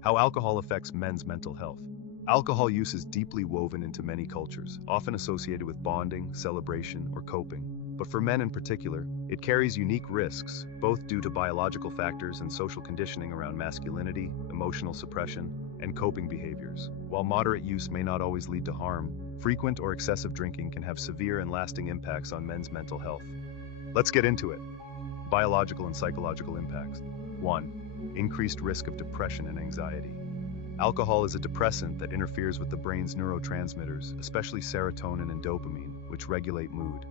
How alcohol affects men's mental health. Alcohol use is deeply woven into many cultures, often associated with bonding, celebration, or coping. But for men in particular, it carries unique risks, both due to biological factors and social conditioning around masculinity, emotional suppression, and coping behaviors. While moderate use may not always lead to harm, frequent or excessive drinking can have severe and lasting impacts on men's mental health. Let's get into it. Biological and psychological impacts. 1. Increased risk of depression and anxiety. Alcohol is a depressant that interferes with the brain's neurotransmitters, especially serotonin and dopamine, which regulate mood.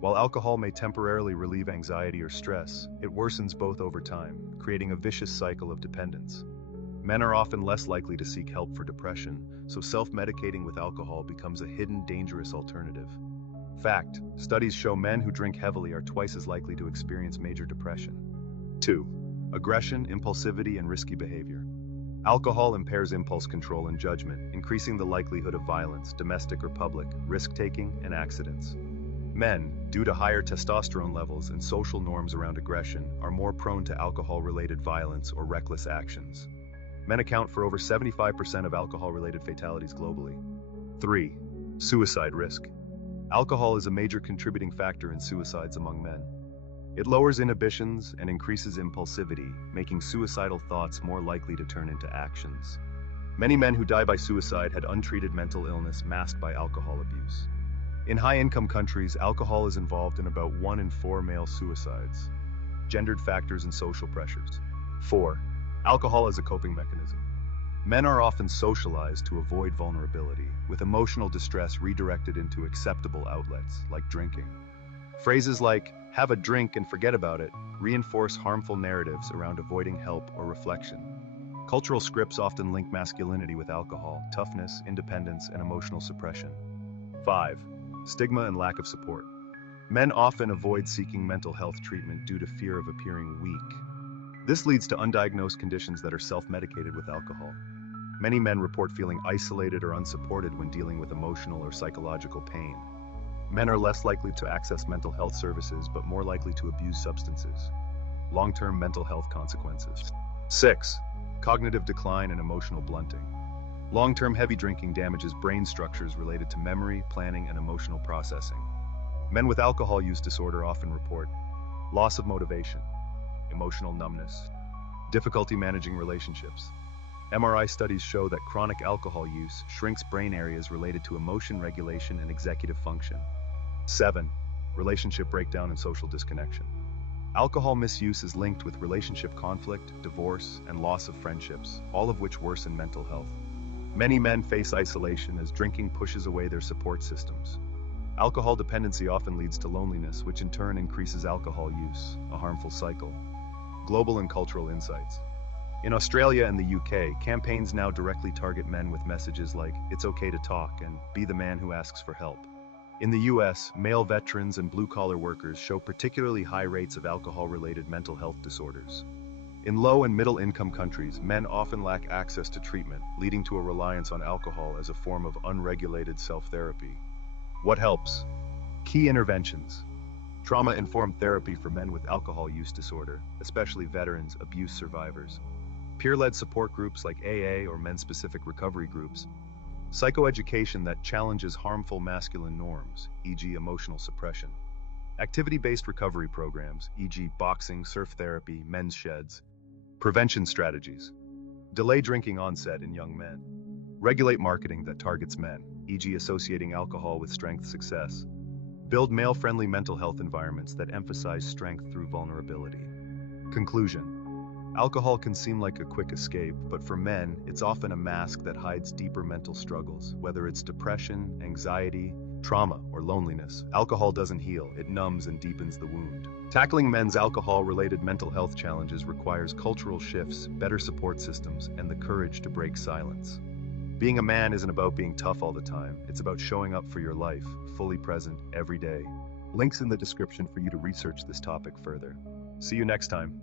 While alcohol may temporarily relieve anxiety or stress, it worsens both over time, creating a vicious cycle of dependence. Men are often less likely to seek help for depression, so self-medicating with alcohol becomes a hidden, dangerous alternative. Fact: studies show men who drink heavily are twice as likely to experience major depression. 2. Aggression, impulsivity, and risky behavior. Alcohol impairs impulse control and judgment, increasing the likelihood of violence, domestic or public, risk-taking, and accidents. Men, due to higher testosterone levels and social norms around aggression, are more prone to alcohol-related violence or reckless actions. Men account for over 75% of alcohol-related fatalities globally. 3. Suicide risk. Alcohol is a major contributing factor in suicides among men. It lowers inhibitions and increases impulsivity, making suicidal thoughts more likely to turn into actions. Many men who die by suicide had untreated mental illness masked by alcohol abuse. In high-income countries, alcohol is involved in about 1 in 4 male suicides. Gendered factors and social pressures. 4. Alcohol as a coping mechanism. Men are often socialized to avoid vulnerability, with emotional distress redirected into acceptable outlets, like drinking. Phrases like, "have a drink and forget about it," reinforce harmful narratives around avoiding help or reflection. Cultural scripts often link masculinity with alcohol, toughness, independence, and emotional suppression. 5. Stigma and lack of support. Men often avoid seeking mental health treatment due to fear of appearing weak. This leads to undiagnosed conditions that are self-medicated with alcohol. Many men report feeling isolated or unsupported when dealing with emotional or psychological pain. Men are less likely to access mental health services but more likely to abuse substances. Long-term mental health consequences. 6. Cognitive decline and emotional blunting. Long-term heavy drinking damages brain structures related to memory, planning, and emotional processing. Men with alcohol use disorder often report loss of motivation, emotional numbness, difficulty managing relationships. MRI studies show that chronic alcohol use shrinks brain areas related to emotion regulation and executive function. 7. Relationship breakdown and social disconnection. Alcohol misuse is linked with relationship conflict, divorce, and loss of friendships, all of which worsen mental health. Many men face isolation as drinking pushes away their support systems. Alcohol dependency often leads to loneliness, which in turn increases alcohol use, a harmful cycle. Global and cultural insights. In Australia and the UK, campaigns now directly target men with messages like, "It's okay to talk," and "Be the man who asks for help." In the US, male veterans and blue-collar workers show particularly high rates of alcohol-related mental health disorders. In low and middle-income countries, men often lack access to treatment, leading to a reliance on alcohol as a form of unregulated self-therapy. What helps? Key interventions. Trauma-informed therapy for men with alcohol use disorder, especially veterans, abuse survivors. Peer-led support groups like AA or men-specific recovery groups. Psychoeducation that challenges harmful masculine norms, e.g. emotional suppression. Activity-based recovery programs, e.g. boxing, surf therapy, men's sheds. Prevention strategies. Delay drinking onset in young men. Regulate marketing that targets men, e.g. associating alcohol with strength success. Build male-friendly mental health environments that emphasize strength through vulnerability. Conclusion. Alcohol can seem like a quick escape, but for men, it's often a mask that hides deeper mental struggles, whether it's depression, anxiety, trauma, or loneliness. Alcohol doesn't heal, it numbs and deepens the wound. Tackling men's alcohol-related mental health challenges requires cultural shifts, better support systems, and the courage to break silence. Being a man isn't about being tough all the time, it's about showing up for your life, fully present, every day. Links in the description for you to research this topic further. See you next time.